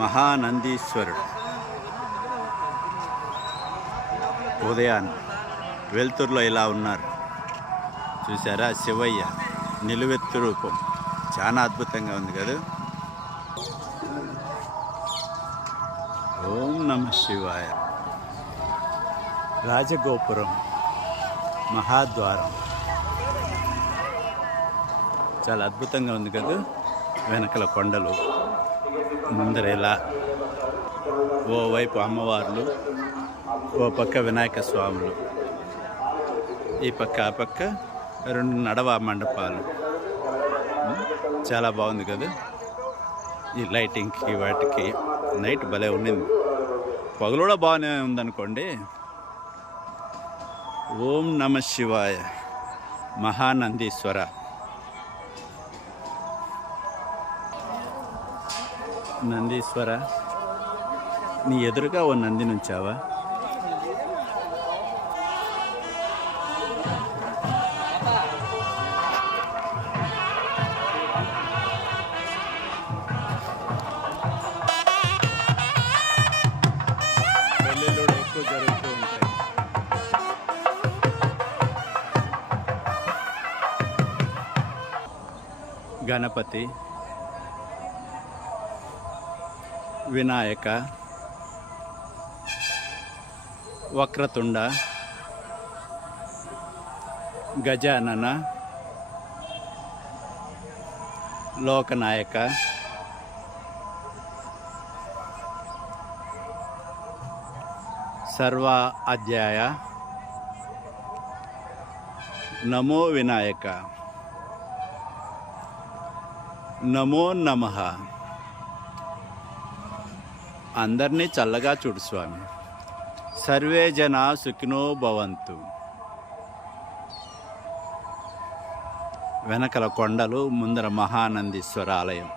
మహానందీశ్వరుడు. ఉదయాన్ని వెలుతురులో ఇలా ఉన్నారు. చూసారా శివయ్య నిలువెత్తు రూపం. చాలా అద్భుతంగా ఉంది కదా? ఓం నమ శివాయ. రాజగోపురం మహాద్వారం. చాలా అద్భుతంగా ఉంది కదా? వెనకల కొండలు. ముందరేలా ఓవైపు అమ్మవార్లు ఓ పక్క వినాయక స్వాములు ఈ పక్క ఆ పక్క రెండు నడవ మండపాలు. చాలా బాగుంది కదా? ఈ లైటింగ్కి వాటికి నైట్ భలే ఉండింది. పగలు కూడా బాగానే ఉందనుకోండి. ఓం నమ శివాయ మహానందీశ్వర. నందీశ్వర నీ ఎదురుగా ఓ నంది నుంచావా? పెళ్ళిళ్ళు కూడా ఎక్కువ జరుగుతూ ఉంటాయి. గణపతి వినాయక వక్రతుండ గజానన లోకనాయక సర్వ అధ్యాయ నమో వినాయక నమో నమః. అందరినీ చల్లగా చూడు స్వామి. సర్వే జన సుఖినో భవంతు. వెనకల కొండలు ముందర మహానందీశ్వర ఆలయం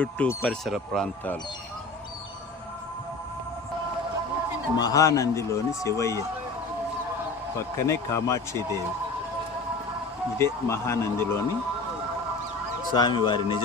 చుట్టూ పరిసర ప్రాంతాలు. మహానందిలోని శివయ్య. పక్కనే కామాక్షిదేవి. ఇదే మహానందిలోని స్వామివారి నిజ